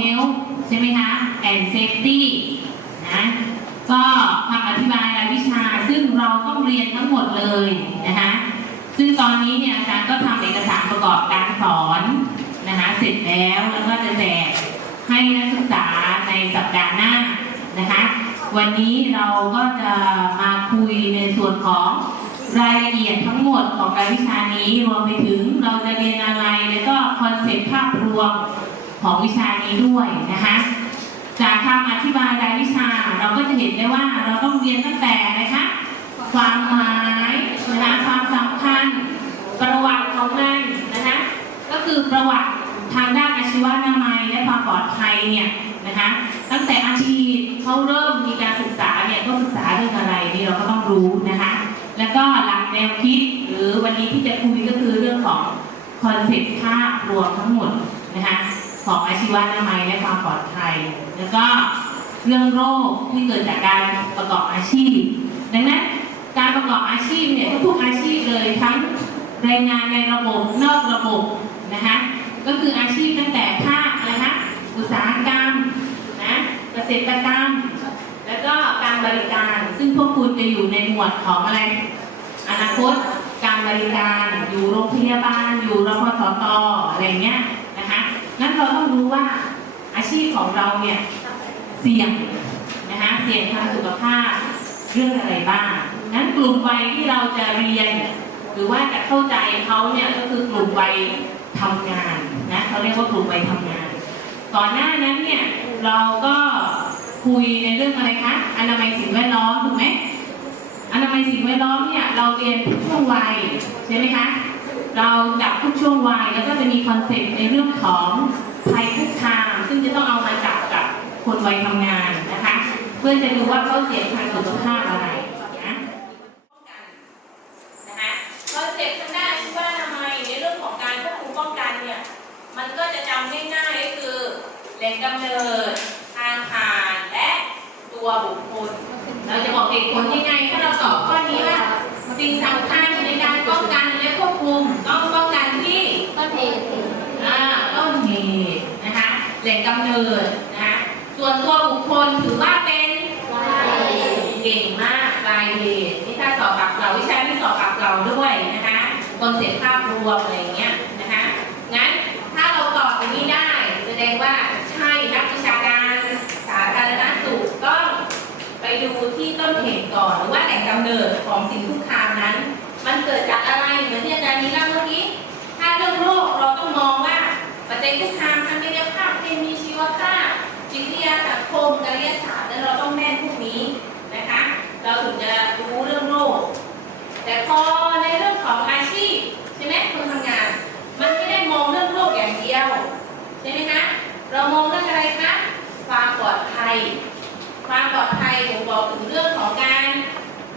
health ใช่ไหมคะ and safety นะก็คำอธิบายรายวิชา ซึ่งเราต้องเรียนทั้งหมดเลยนะคะซึ่งตอนนี้เนี่ยอาจารย์ก็ทำเอกสารประกอบการสอนนะคะเสร็จแล้วแล้วก็จะแจกให้นักศึกษาในสัปดาห์หน้านะคะวันนี้เราก็จะมาคุยในส่วนของรายละเอียดทั้งหมดของรายวิชานี้รวมไปถึงเราจะเรียนอะไร แล้วก็คอนเซ็ปต์ภาพรวม ของวิชานี้ด้วยนะคะจากคำอธิบายรายวิชาเราก็จะเห็นได้ว่าเราต้องเรียนตั้งแต่นะคะความหมายนะคะความสำคัญ ประวัติของมันนะคะก็คือประวัติทางด้านอาชีวนามัยและความปลอดภัยเนี่ยนะคะตั้งแต่อาชีพเขาเริ่มมีการศึกษาเนี่ยก็ศึกษาเรื่องอะไรนี่เราก็ต้องรู้นะคะแล้วก็หลักแนวคิดหรือวันนี้ที่จะคุยก็คือเรื่องของคอนเซ็ปต์ภาพรวมทั้งหมดนะคะ ของอาชีวะนามัยและความปลอดภัย แล้วก็เรื่องโรคที่เกิดจากการประกอบอาชีพ ดังนั้นการประกอบอาชีพเนี่ยทุกอาชีพเลยทั้งแรงงานในระบบนอกระบบนะคะก็คืออาชีพตั้งแต่ภาคอะไรคะอุตสาหกรรมนะเกษตรกรรม แล้วก็การบริการ ซึ่งพวกคุณจะอยู่ในหมวดของอะไรอนาคตการบริการอยู่โรงพยาบาลอยู่รพสตอะไรเงี้ย งั้นเราต้องรู้ว่าอาชีพของเราเนี่ยเสี่ยงนะคะเสี่ยงทางสุขภาพเรื่องอะไรบ้างนั้นกลุ่มวัยที่เราจะเรียน หรือว่าจะเข้าใจเขาเนี่ยก็คือกลุ่มวัยทำงานนะเขาเรียกว่ากลุ่มวัยทำงาน ก่อนหน้านั้นเนี่ยเราก็คุยในเรื่องอะไรคะอนามัยสิ่งแวดล้อมถูกไหมอนามัยสิ่งแวดล้อมเนี่ยเราเรียนทุกช่วงวัยใช่ไหมคะ เราจับทุกช่วงวัยแล้วก็จะมีคอนเซ็ปต์ในเรื่องของภัยคุกคาม ซึ่งจะต้องเอามาจับกับคนวัยทำงานนะคะ เพื่อจะดูว่าเขาเสี่ยงทางสุขภาพอะไรนะนะคะคอนเซ็ปต์ทางด้านอาชีวะอนามัยในเรื่องของการควบคุมป้องกันเนี่ยมันก็จะจำง่ายๆก็คือแหล่งกำเนิดทางผ่านและตัวบุคคลเราจะบอกเหตุผลยังไง ถ้าเราตอบข้อนี้ว่าสิ่งสำคัญในการป้องกันและควบคุมต้องป้องกันที่ ต้นเหตุ อ่าต้นเหตุนะคะ แหล่งกำเนิดนะคะส่วนตัวบุคคลถือว่าเป็นเก่งมากรายเหตุนี่ถ้าสอบกับเราวิชาที่สอบกับเราด้วยนะคะคอนเซ็ปต์ภาพรวมอะไรอย่างเงี้ยนะคะงั้นถ้าเราตอบอย่างนี้ได้ แสดงว่าใช่นักวิชาการสาธารณสุขต้องไปดูที่ต้นเหตุก่อนหรือว่าแหล่งกำเนิดของสิ่งคุกคามนั้น มันเกิดจากอะไรเหมือนที่อาจารย์นี้เล่าเมื่อกี้ถ้าเรื่องโรคเราต้องมองว่าปัจจัยคุกคาม ใช่ไหมคะเรามองเรื่องอะไรคะความปลอดภัย ความปลอดภัยผมบอกถึงเรื่องของการ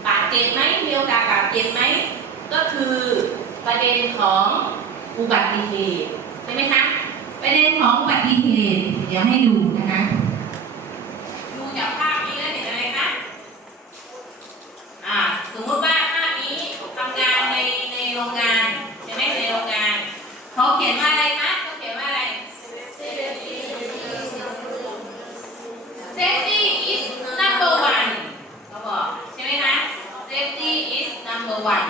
บาดเจ็บไหมมีโอกาสบาดเจ็บไหมก็คือประเด็นของอุบัติเหตุใช่ไหมคะประเด็นของอุบัติเหตุเดี๋ยวให้ดูนะคะดูจากภาพนี้แล้วเห็นอะไรคะอ่าสมมติว่าภาพนี้ทำงานในในโรงงานใช่ไหมในโรงงานเขาเขียนว่าอะไรคะเขาเขียนว่าอะไร Safety is number one เขาบอกใช่ไหมคะ Safety is number one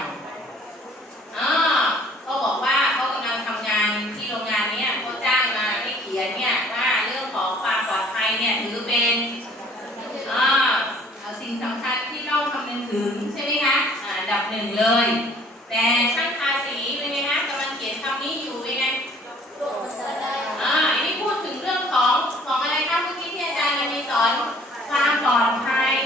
อ่าเขาบอกว่าเขากำลังทำงานที่โรงงานเนี้ยเขาจ้างมาให้เขียนเนี่ยว่าเรื่องของความปลอดภัย เนี่ยถือเป็นอ่าสิ่งสำคัญที่ต้องคำนึงถึงใช่ไหมคะอ่าอันดับหนึ่งเลย แต่ช่างทาสีเป็นไงคะกำลังเขียนคำนี้อยู่เป็นไง อ่าอันนี้พูดถึงเรื่องของของอะไรคะเมื่อกี้ที่อาจารย์ยังมีสอนความปลอดภัย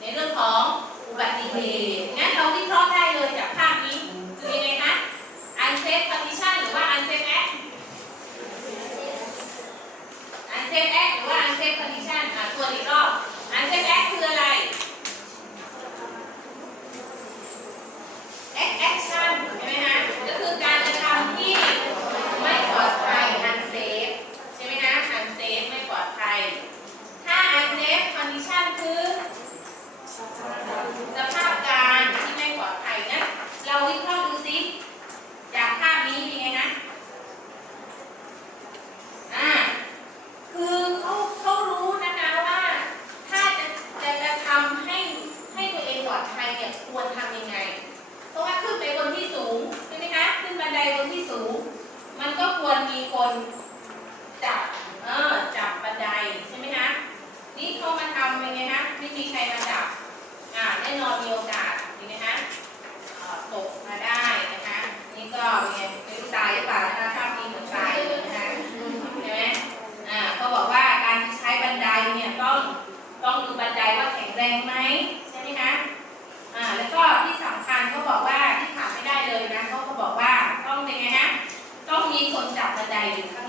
ในเรื่องของอุบัติเหตุงั้นเราวิเคราะห์ได้เลยจากภาพนี้คือยังไงคะ unsafe condition หรือว่า unsafe act unsafe act หรือว่า unsafe condition อะตัวอีกรอบ unsafe act คืออะไร act act บน นี้คนจากบันไดอยู่ข้าง